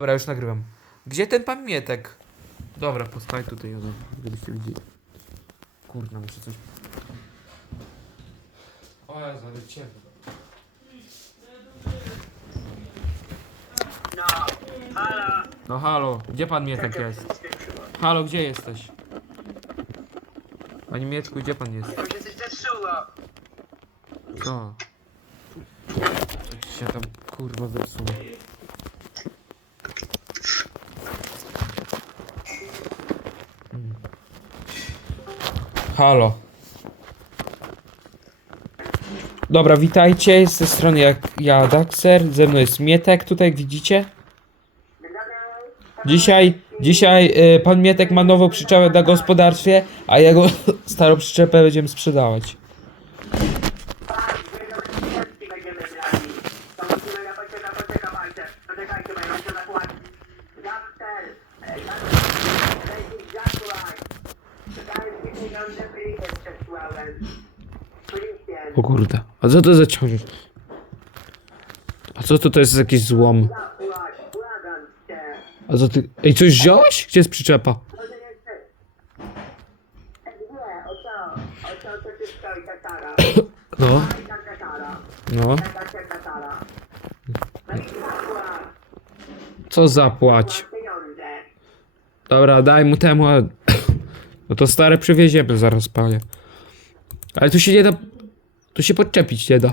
Dobra, już nagrywam. Gdzie ten pan Mietek? Dobra, postań tutaj, Joda, żebyście widzieli. Kurna, muszę coś... O Jezu, ale. No halo, gdzie pan Mietek jest? Halo, gdzie jesteś? Panie Mietku, gdzie pan jest? Co? Co się tam kurwa zepsuło? Halo. Dobra, witajcie, z tej strony jak ja, Daxer, ze mną jest Mietek, tutaj widzicie. Dzisiaj, dzisiaj y, pan Mietek ma nową przyczepę na gospodarstwie, a jego starą przyczepę będziemy sprzedawać. będziemy brali. To musimy na poczeka, poczeka, Walter. Poczekajcie, bo ja muszę zapłacić. Zapster! Weź zapłać! Dałem ci pieniądze, printer przesłałem. Printer. O kurde, a co to za ciąg? A co to, to jest jakiś złom? A co ty... Ej, coś wziąłeś? Gdzie jest przyczepa? No, no. Co zapłać? Dobra, daj mu temu. No to stare przywieziemy zaraz, panie. Ale tu się nie da... Tu się podczepić nie da.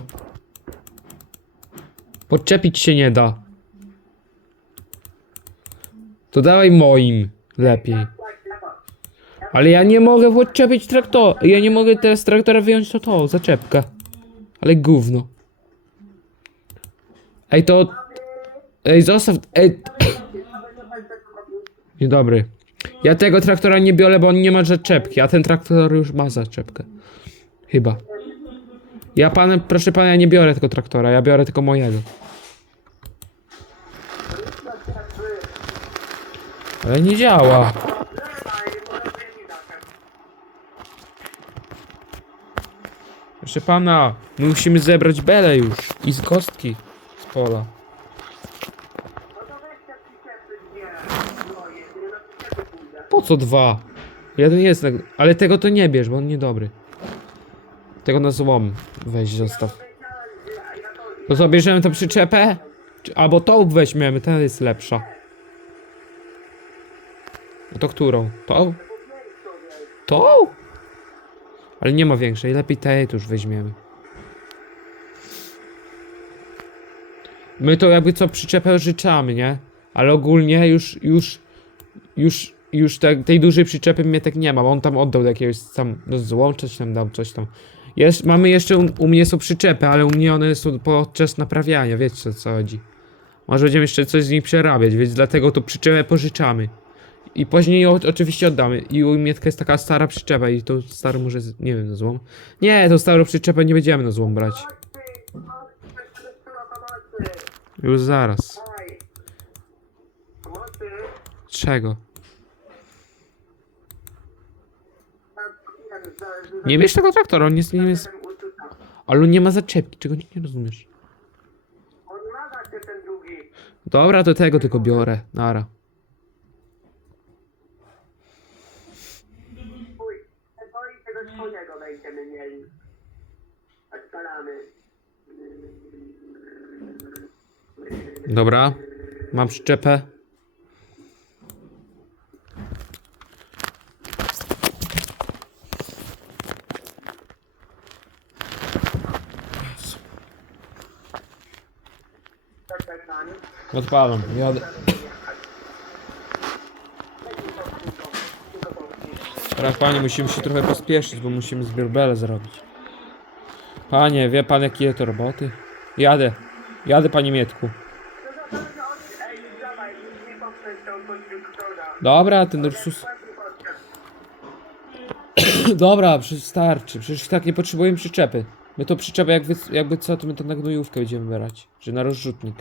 Podczepić się nie da. To dawaj moim. Lepiej. Ale ja nie mogę podczepić traktora. Ja nie mogę teraz traktora wyjąć to to, zaczepkę. Ale gówno. Ej, to... Ej, zostaw... Ej... Dzień dobry. Ja tego traktora nie biorę, bo on nie ma zaczepki, a ten traktor już ma zaczepkę. Chyba. Ja panem, proszę pana, ja nie biorę tego traktora, ja biorę tylko mojego. Ale nie działa. Proszę pana, my musimy zebrać belę już i z kostki z pola. Po co dwa? Jeden jest, ale tego to nie bierz, bo on niedobry. Tego na złom weź zostaw. To bierzemy tę przyczepę? Albo tą weźmiemy, ta jest lepsza. No to którą? Tą? Tą? Ale nie ma większej, lepiej tej to już weźmiemy. My to jakby co przyczepę życzamy, nie? Ale ogólnie już, już, już, już te, tej dużej przyczepy mnie tak nie ma, bo on tam oddał do jakiegoś tam, no coś tam dał, coś tam. Jest, mamy jeszcze, u, u mnie są przyczepy, ale u mnie one są podczas naprawiania, wiecie o co chodzi. Może będziemy jeszcze coś z nich przerabiać, więc dlatego to przyczepę pożyczamy. I później ją oczywiście oddamy. I u mnie jest taka stara przyczepa i tą starą może, nie wiem, na złom. Nie, tą starą przyczepę nie będziemy na złom brać. Już zaraz. Czego? Nie bierz tego traktora, on jest, nie jest... Ale on nie ma zaczepki, czego nie, rozumiesz. On ma ten drugi. Dobra, to tego tylko biorę. Nara. Dobra. Mam przyczepę. Odpalam. Jadę. Teraz panie, musimy się trochę pospieszyć, bo musimy zbiorbele zrobić. Panie, wie pan jakie to roboty? Jadę. Jadę, panie Mietku. Dobra, ten Ursus... Dobra, przecież starczy. Przecież tak nie potrzebujemy przyczepy. My to przyczepę jakby, jakby co, to my to na gnojówkę będziemy brać. Czy na rozrzutnik.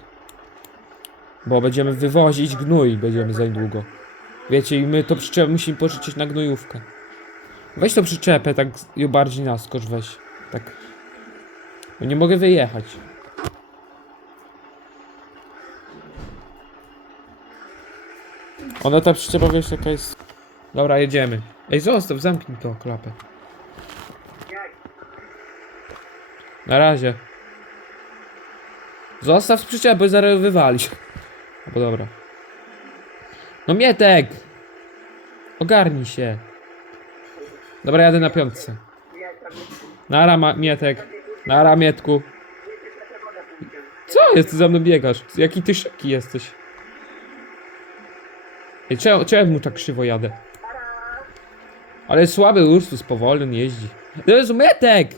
Bo będziemy wywozić gnój, będziemy za niedługo. Wiecie, i my to przyczepę musimy pożyczyć na gnojówkę. Weź to przyczepę, tak ją bardziej naskocz, weź. Tak. Bo nie mogę wyjechać. Ona ta przyczepa wiesz jaka jest... Dobra, jedziemy. Ej, zostaw, zamknij to klapę. Na razie. Zostaw z przyczepy, zaraz wywalić. Bo dobra. No Mietek! Ogarnij się. Dobra, jadę na piątce. Nara, ma Mietek. Nara, Mietku. Co jest? Ty za mną biegasz? Jaki ty szybki jesteś? Ej, czemu, czemu tak krzywo jadę? Ale słaby Ursus, powolny on jeździ. To jest Mietek!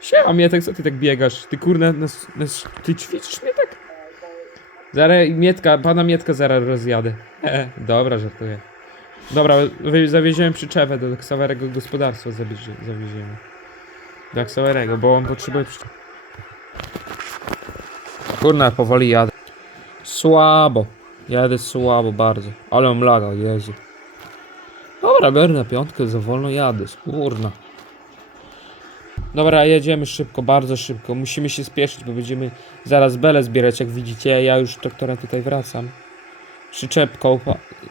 Siema Mietek, co ty tak biegasz? Ty kurna, nas, nas, ty ćwiczysz Mietek? Zaraz Mietka, pana Mietka zaraz rozjadę. E, dobra, żartuję. Dobra, wy- zawieziemy przyczepę do Ksawerego gospodarstwa, zabiezie, zawieziemy. Do Ksawerego, bo on potrzebuje przyczepy. Kurna, powoli jadę. Słabo. Jadę słabo bardzo. Ale mam laga, Jezu. Dobra, biorę na piątkę, za wolno jadę, kurna. Dobra, jedziemy szybko, bardzo szybko. Musimy się spieszyć, bo będziemy zaraz belę zbierać, jak widzicie. Ja już doktora tutaj wracam. Przyczepką,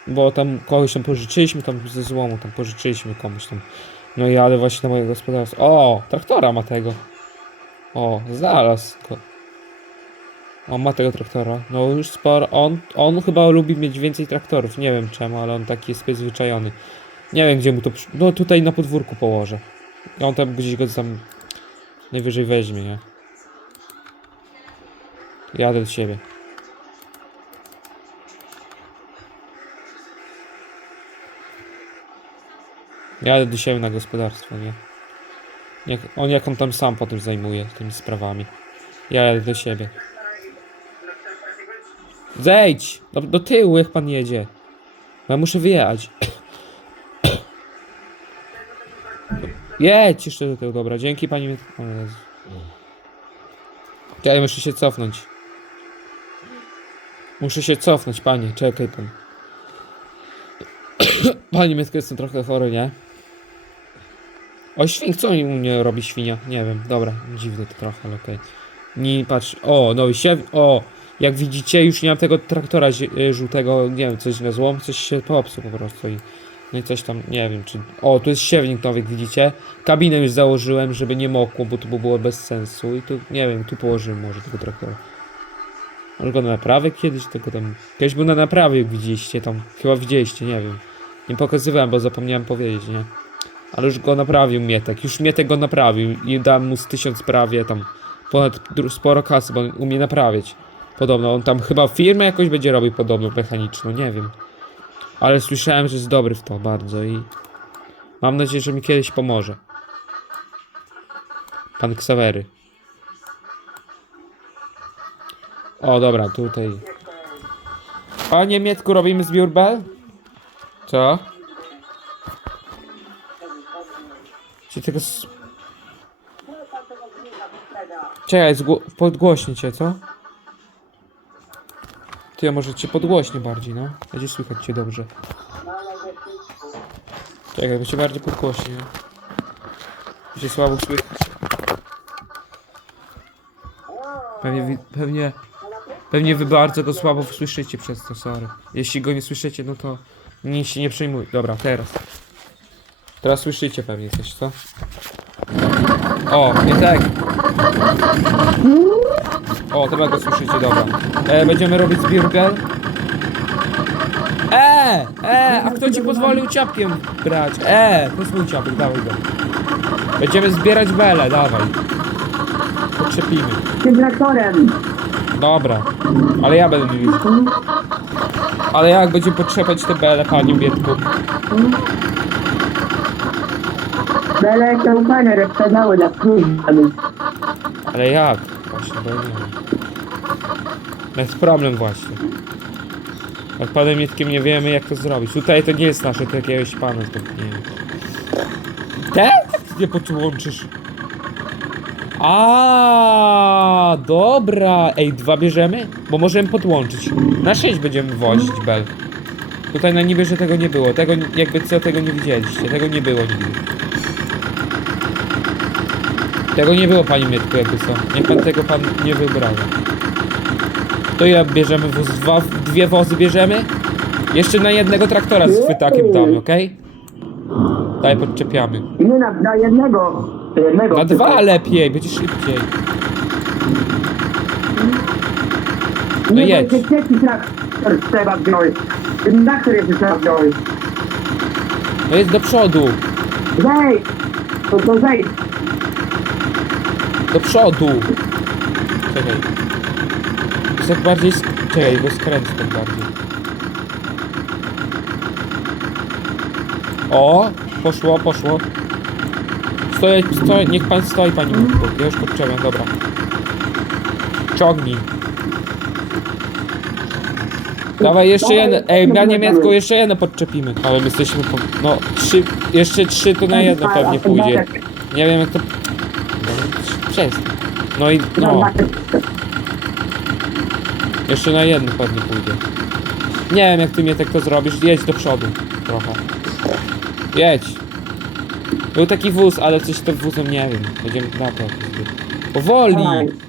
bo tam kogoś tam pożyczyliśmy, tam ze złomu, tam pożyczyliśmy komuś tam. No i jadę właśnie na moje gospodarstwo. O, traktora ma tego. O, znalazł go. On ma tego traktora. No już sporo. On, on chyba lubi mieć więcej traktorów. Nie wiem czemu, ale on taki jest przyzwyczajony. Nie wiem gdzie mu to. No tutaj na podwórku położę. I on tam gdzieś go tam najwyżej weźmie, nie? Jadę do siebie. Jadę do siebie na gospodarstwo, nie? Jak, on jak on tam sam potem zajmuje tymi sprawami. Ja jadę do siebie. Zejdź! Do, do tyłu, jak pan jedzie. Ja muszę wyjechać. Jedź jeszcze do tyłu, dobra. Dzięki pani. Miet- muszę się cofnąć. Muszę się cofnąć, panie. Czekaj pan. Pani Mietka jestem trochę chory, nie? O, świn, co u mnie robi świnia? Nie wiem, dobra, dziwne to trochę, ale okej. Nie, patrz, o, no i siew, o, jak widzicie, już nie mam tego traktora żółtego, nie wiem, coś na złom, coś się popsuł po prostu i, i coś tam, nie wiem, czy, o, tu jest siewnik nowy, widzicie, kabinę już założyłem, żeby nie mokło, bo to by było bez sensu i tu, nie wiem, tu położyłem może tego traktora. Może go na naprawę kiedyś, tego tam, kiedyś był na naprawie, widzieliście tam, chyba widzieliście, nie wiem. Nie pokazywałem, bo zapomniałem powiedzieć, nie? Ale już go naprawił Mietek, już Mietek go naprawił i dałem mu z tysiąc prawie tam ponad sporo kasy, bo on umie naprawiać. Podobno, on tam chyba firmę jakoś będzie robił podobno mechaniczną, nie wiem. Ale słyszałem, że jest dobry w to bardzo i mam nadzieję, że mi kiedyś pomoże. Pan Ksawery. O, dobra, tutaj. Panie Mietku, robimy zbiór bel? Co? Czy tego... s- Czekaj, podgłośnie cię, co? Ty, a może cię podgłośnie bardziej, no? Będzie słychać cię dobrze. Czekaj, bo cię bardziej podgłośnie, no. Cię słabo słychać. Pewnie, pewnie... Pewnie wy bardzo go słabo słyszycie przez to, sorry. Jeśli go nie słyszycie, no to... Nie się nie przejmuj. Dobra, teraz. Teraz słyszycie pewnie coś, co? O, nie tak. O, teraz go słyszycie, dobra. E, będziemy robić zbiór bel. E, e, a kto ci pozwolił ciapkiem brać? E, to jest mój ciapek, dawaj go. Będziemy zbierać bele, dawaj. Podczepimy. Tym traktorem. Dobra, ale ja będę widział. Ale jak będziemy potrzebać te bele, panie Bietku? Bele się fajne rozpadały na krótko. Ale jak? Wiem. To jest problem właśnie. Jak panem Mietkiem nie wiemy jak to zrobić. Tutaj to nie jest nasze, to jakiegoś pana to nie wiem. Ty nie podłączysz? A, dobra. Ej, dwa bierzemy? Bo możemy podłączyć. Na sześć będziemy wozić bel. Tutaj na niby, że tego nie było. Tego jakby co tego nie widzieliście. Tego nie było nigdy. Tego nie było, panie Mietku, jakby co. Niech pan tego pan nie wybrał. To ja bierzemy wóz, dwa, dwie wozy bierzemy. Jeszcze na jednego traktora z chwytakiem damy, okej? Daj, podczepiamy. Nie na, na jednego. jednego Na dwa lepiej, będzie szybciej. No Nie, jedź. trzeci traktor trzeba wziąć. Na który trzeba wziąć? No jest do przodu, Zejdź! To, to zejdź. Do przodu. Czekaj. Jest tak bardziej, sk- czekaj, go skręcę tak bardziej. O, poszło, poszło. Stoi, stoi, niech pan stoi, pani Mutku. Ja już podczepiam, dobra. Ciągnij. Dawaj jeszcze jeden, ej, na niemiecką jeszcze jedno podczepimy. Ale my jesteśmy po, no, trzy, jeszcze trzy to na jedno pewnie pójdzie. Nie wiem jak to... Przez. No i, no, jeszcze na jedno pewnie pójdzie. Nie wiem jak ty mnie tak to zrobisz, jedź do przodu trochę. Jedź. Był taki wóz, ale coś to wózem nie wiem. Będziemy na to. Powoli,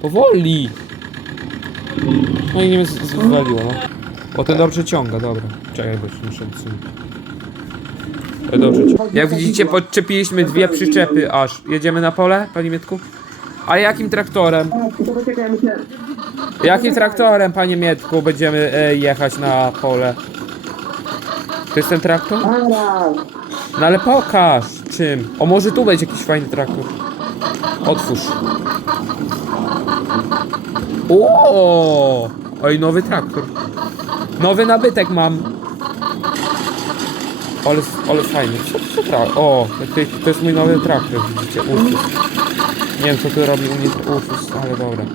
powoli. No i nie z- zwaliło, no. O, ten dobrze ciąga, dobra. Czekaj, bo się muszę odsunąć. To dobrze. Jak widzicie, podczepiliśmy dwie przyczepy aż. Jedziemy na pole, panie Mietku? A jakim traktorem? Jakim traktorem, panie Mietku, będziemy e, jechać na pole? To jest ten traktor? No ale pokaż, czym. O, może tu będzie jakiś fajny traktor. Otwórz. O! Oj, nowy traktor. Nowy nabytek mam. Ale, ale fajny. Co? O, to, jest mój nowy traktor, widzicie. Nie wiem, co tu robi u mnie ten Ursus, ale dobra.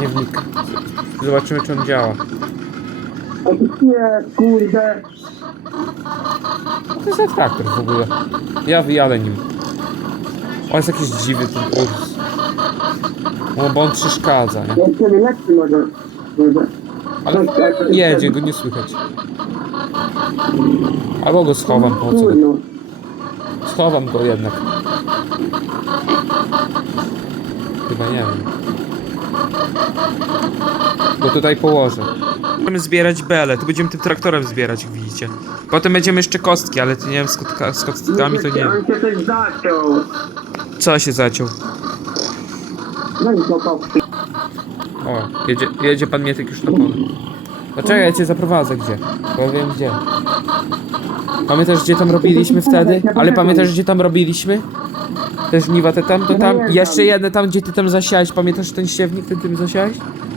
Nie wnik. Zobaczymy, czy on działa. Nie, kurde. Co to jest za traktor w ogóle? Ja wyjadę nim. On jest jakiś dziwny ten Ursus. O, bo on przeszkadza, nie? Jeszcze nie lepszy może. Może. Ale jedzie, go nie słychać. Albo go schowam po co? Schowam go jednak. Chyba nie wiem. Go tutaj położę. Będziemy zbierać bele, tu będziemy tym traktorem zbierać, jak widzicie. Potem będziemy jeszcze kostki, ale to nie wiem z, kotka, z kostkami to nie wiem. On się coś zaciął. Co się zaciął? No i to O, jedzie, jedzie pan Mietek już na pole. Poczekaj, ja cię zaprowadzę gdzie. Bo wiem gdzie. Pamiętasz gdzie tam robiliśmy wtedy? Ale pamiętasz gdzie tam robiliśmy? Te żniwa te tam, to tam. I Jeszcze jedne tam gdzie ty tam zasiałeś. Pamiętasz ten siewnik, ty tym zasiałeś?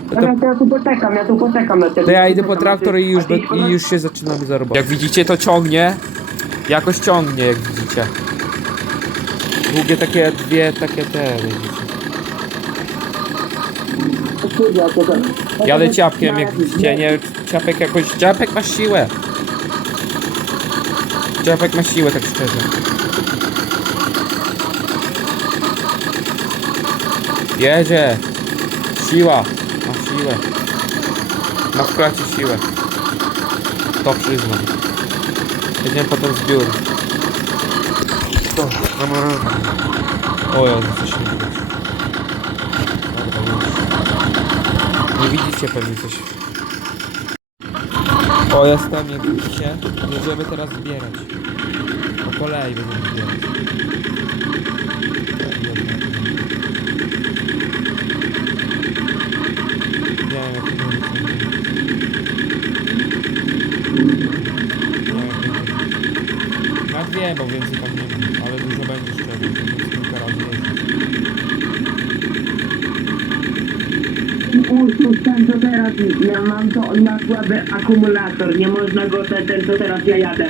To, to, Ja, ja tu poczekam, ja tu poczekam na ciebie. to ja idę po traktor i już, i już się zaczynamy za robotę. Jak widzicie to ciągnie. Jakoś ciągnie jak widzicie. Długie takie dwie takie te widzicie. Jadę ciapkiem, jak widzicie, nie, ciapek jakoś, ciapek ma siłę. Ciapek ma siłę, tak szczerze. Jedzie. Siła. Ma siłę. Ma w klacie siłę. To przyznam. Jedziemy potem zbiór. O, o Jezu, coś mi widać. Nie widzicie pewnie coś. O, jestem, jak widzicie. Będziemy teraz zbierać. Po kolei będziemy zbierać. Nie wiem, jak to będzie. Nie wiem, jak będzie. Na dwie, bo więcej tam nie wiem, ale dużo będzie szczerze, więc kilka razy jeździć. Ursus, ten co teraz ja mam, to on ma słaby akumulator, nie można go, ten, ten co teraz ja jadę.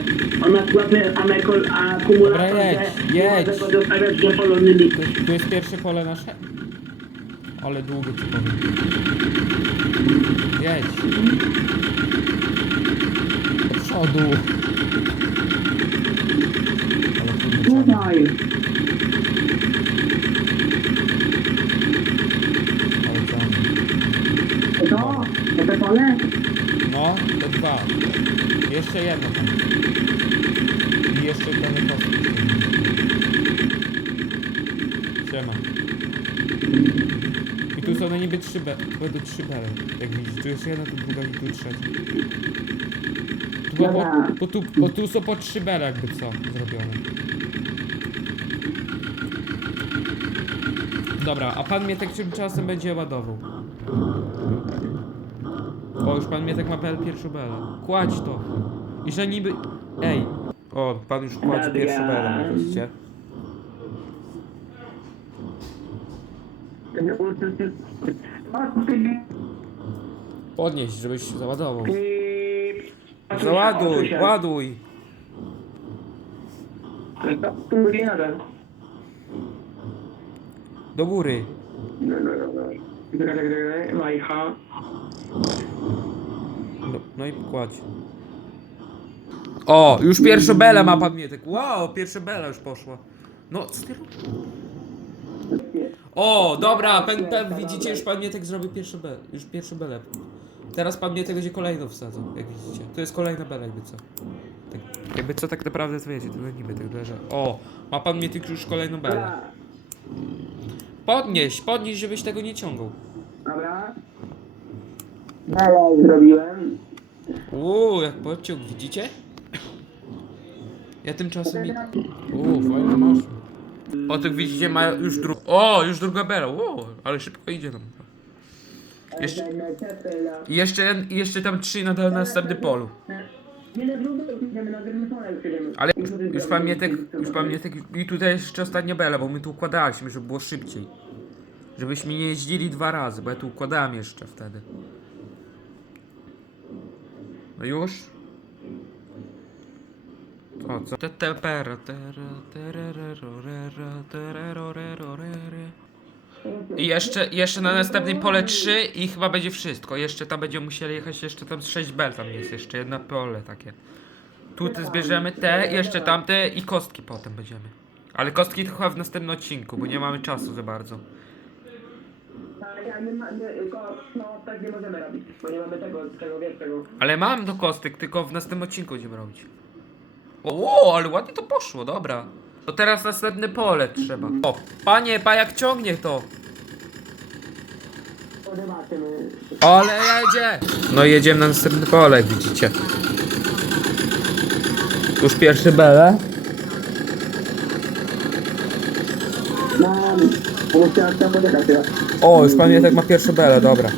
On ma słaby amekol, akumulator, Dobra, jedź, że nie jedź. go dostawiać niepolonymi. Tu jest, tu jest pierwsze pole nasze. Ale długie ci powiem. Jedź. Do przodu. Ale tu nie trzeba. Tutaj. Ale tam. To, to te pole? No, to dwa. Jeszcze jedno. I jeszcze ten kostki. Siema. I tu są na niby trzy be... będą trzy bele. Jak widzisz, tu jest jedna, tu druga i tu trzecia. Tu, bo, bo, bo, tu, bo tu są po trzy bele jakby co zrobione. Dobra, a pan Mietek tymczasem będzie ładował. O, już pan Mietek ma bel pierwszą belę. Kładź to. I że niby... Ej. O, pan już kładź Adrian. pierwszą belę, widzicie? Podnieś, żebyś się załadował. Załaduj, ładuj. Do góry. Majcha. No, no i kładź. O, już pierwsze bele ma pan Mietek. Wow, pierwsze bele już poszła. No, co ty robisz? O, dobra, pan, pan, widzicie, już pan Mietek zrobił pierwsze bele. Już pierwsze bele. Teraz pan Mietek będzie kolejną wsadzał, jak widzicie. To jest kolejna bele, jakby co. Tak, jakby co tak naprawdę to wiecie, to niby tak leży. O, ma pan Mietek już kolejną belę. Podnieś, podnieś, żebyś tego nie ciągał. Dobra. Dalej zrobiłem. Uuu, jak podciąg, widzicie? Ja tymczasem... i- Uuu, fajna masza. O, tych widzicie, ma już drugą... O, już druga bela, uuu, ale szybko idzie nam. Jeszcze, jeszcze, jeszcze tam trzy na, na następnym polu. Ale już, już pan Mietek, już pan Mietek, i tutaj jeszcze ostatnia bela, bo my tu układaliśmy, żeby było szybciej. Żebyśmy nie jeździli dwa razy, bo ja tu układałem jeszcze wtedy. No już? O, co? I jeszcze, jeszcze na następnej pole 3 i chyba będzie wszystko. Jeszcze tam będziemy musieli jechać, jeszcze tam z 6 bel tam jest, jeszcze jedno pole takie. Tu te zbierzemy te, jeszcze tamte i kostki potem będziemy. Ale kostki to chyba w następnym odcinku, bo nie mamy czasu za bardzo. Ale ja nie ma, nie, tylko, no tak nie możemy robić, bo nie mamy tego. Ale mam do kostek, tylko w następnym odcinku będziemy robić. O, ale ładnie to poszło, dobra. To teraz następne pole trzeba. O, panie, pajak ciągnie to. Ale jedzie! No jedziemy na następne pole, jak widzicie. Już pierwszy bele. O, już pan Mietek ma pierwsze bele, dobra.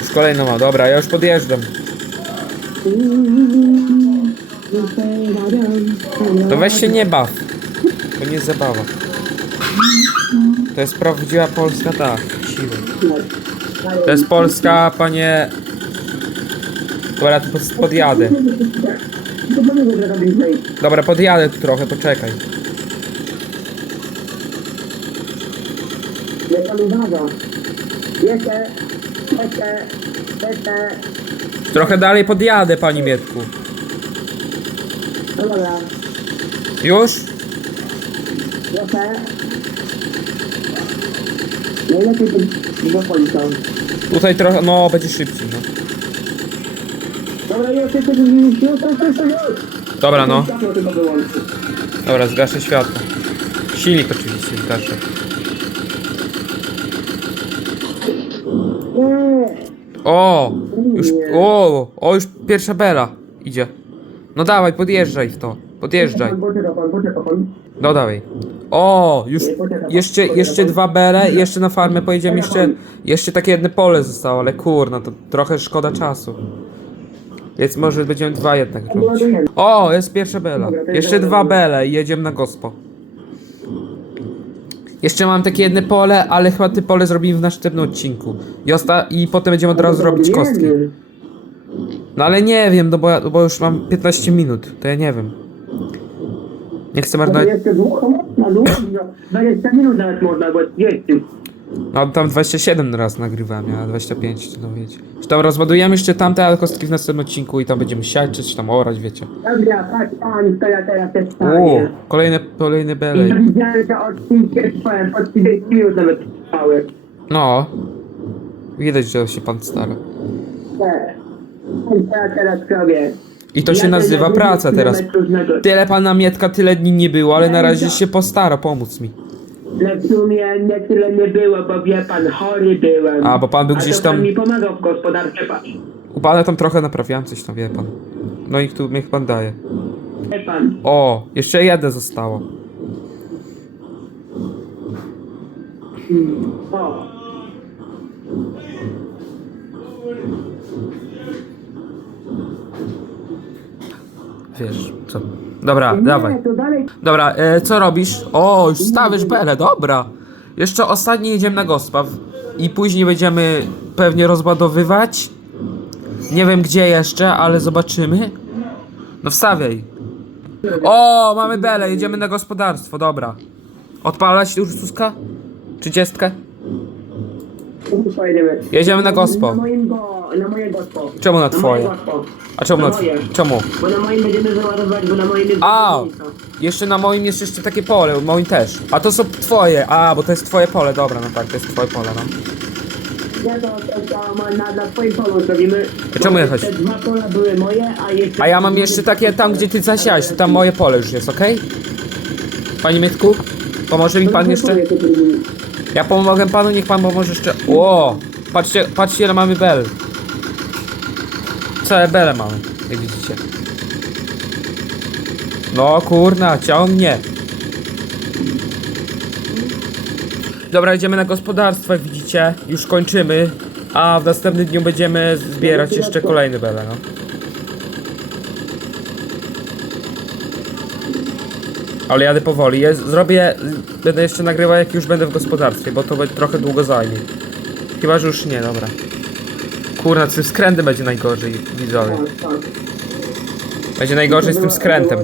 Już kolejną ma, dobra, ja już podjeżdżam. To weź się nie baw. To nie zabawa. To jest prawdziwa Polska, tak. To jest Polska, panie... Dobra, podjadę. To bliżej. Dobra, podjadę tu trochę, poczekaj. Jeszcze, jeszcze. Trochę dalej podjadę, pani Mietku. Dobra, Już? jeszcze. Najlepiej to do policją. Tutaj trochę, no, będzie szybciej, no. Dobra, już jeszcze już, już, już. Dobra, no. Światło tylko wyłączy. Dobra, zgaszę światło. Silnik oczywiście zgaszę. O! Już, o! O, już pierwsza bela idzie. No dawaj, podjeżdżaj w to. Podjeżdżaj. No dawaj. O! Już jeszcze, jeszcze dwa bele, jeszcze na farmę pojedziemy, jeszcze, jeszcze takie jedno pole zostało, ale kurna, to trochę szkoda czasu. Więc może będziemy dwa jednak robić. O, jest pierwsza bela. Jeszcze dwa bele i jedziemy na gospo. Jeszcze mam takie jedno pole, ale chyba te pole zrobimy w następnym odcinku. I, osta- I potem będziemy od razu robić kostki. No ale nie wiem, no bo, ja, bo już mam 15 minut, to ja nie wiem. Nie chcę To marnować. jeszcze długo? Na długo? 20 minut nawet można, bo 30. No tam 27 raz nagrywałem, a 25 to no wiecie. Czy tam rozładujemy jeszcze tamte kostki w następnym odcinku i tam będziemy siać, czy tam orać, wiecie. Dobra, patrz pan, to ja teraz też stanie. kolejne, kolejne I bele. widziałem, że odcinki po 30 minut nawet trwały. No. Widać, że się pan stara. Nie. Co ja teraz robię? I to się Jadę nazywa na praca teraz. Tyle pana Mietka tyle dni nie było, ale na razie się postara pomóc mi. No w sumie nie tyle nie było, bo wie pan, chory byłem. A, bo pan był gdzieś to pan tam- mi pomagał w gospodarce, pan. U pana tam trochę naprawiałem coś tam, wie pan. No i tu niech pan daje. Wie pan. O, jeszcze jedno zostało. O. Wiesz, co? Dobra, dawaj. Dobra, e, co robisz? O, już stawisz belę, dobra. Jeszcze ostatni jedziemy na gospa w- i później będziemy pewnie rozładowywać. Nie wiem gdzie jeszcze, ale zobaczymy. No wstawiaj. O, mamy belę, jedziemy na gospodarstwo, dobra. Odpalać Ursuska? Trzydziestkę? Jedziemy na Na gospo. moim go, na moje gospo. Czemu na Na twoje? moje gospo. A czemu na na moje. Czemu? Bo na moim będziemy załadować, bo na moim jest A, miejsca. jeszcze na moim jest jeszcze takie pole, moim też. A to są twoje, a, bo to jest twoje pole, dobra, no tak, to jest twoje pole, no. Ja to, to, to ma na, na twoim polu zrobimy. A czemu Bo jechać? Te dwa pola były moje, a jeszcze... A ja mam jeszcze takie tam, gdzie ty zasiałeś, to tam moje pole już jest, okej? Panie Mietku, pomoże mi pan jeszcze? Ja pomogę panu, niech pan pomoże jeszcze. Ło! Patrzcie, patrzcie ile mamy bel. Całe bele mamy, jak widzicie. No kurna, ciągnie. Dobra, idziemy na gospodarstwo, jak widzicie. Już kończymy. A w następnym dniu będziemy zbierać jeszcze kolejne bele, no. Ale jadę powoli. Ja zrobię. Będę jeszcze nagrywał jak już będę w gospodarstwie, bo to będzie trochę długo zajmie. Chyba, że już nie, dobra. Kurna, z tym skrętem będzie najgorzej, widzowie. Będzie najgorzej z tym skrętem.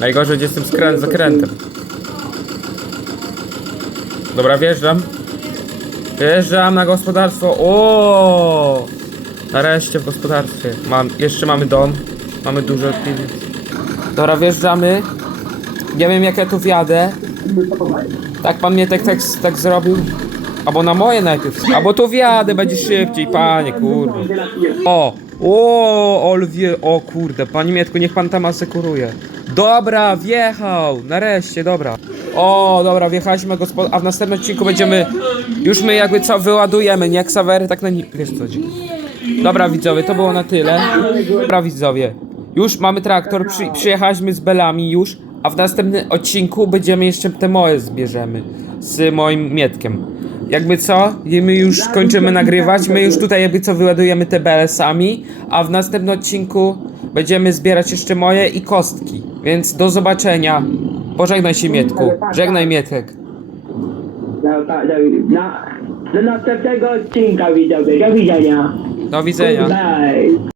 Najgorzej będzie z tym skrę zakrętem. Dobra, wjeżdżam. Wjeżdżam na gospodarstwo. O! Nareszcie w gospodarstwie. Mam, jeszcze mamy dom. Mamy dużo pieniędzy. Dobra, wjeżdżamy. Nie wiem jak ja tu wjadę. Tak pan mnie tak, tak, tak zrobił? Albo na moje najpierw. Albo tu wjadę, będzie szybciej, panie, kurde. O! O, Olwie, o kurde, panie Mietku, niech pan tam asekuruje. Dobra, wjechał, nareszcie, dobra. O, dobra, wjechaliśmy, a w następnym odcinku będziemy, już my jakby co wyładujemy, nie Ksawery, tak na wiesz co chodzi. Dobra widzowie, to było na tyle. Dobra widzowie, już mamy traktor, przy, przyjechaliśmy z belami już, a w następnym odcinku będziemy jeszcze te moje zbierzemy z moim Mietkiem. Jakby co, my już kończymy nagrywać, my już tutaj jakby co wyładujemy te bele sami, a w następnym odcinku będziemy zbierać jeszcze moje i kostki. Więc do zobaczenia. Pożegnaj się Mietku. Żegnaj Mietek. Tak, do, na, do następnego odcinka widzowie. Do widzenia. Do widzenia. Bye.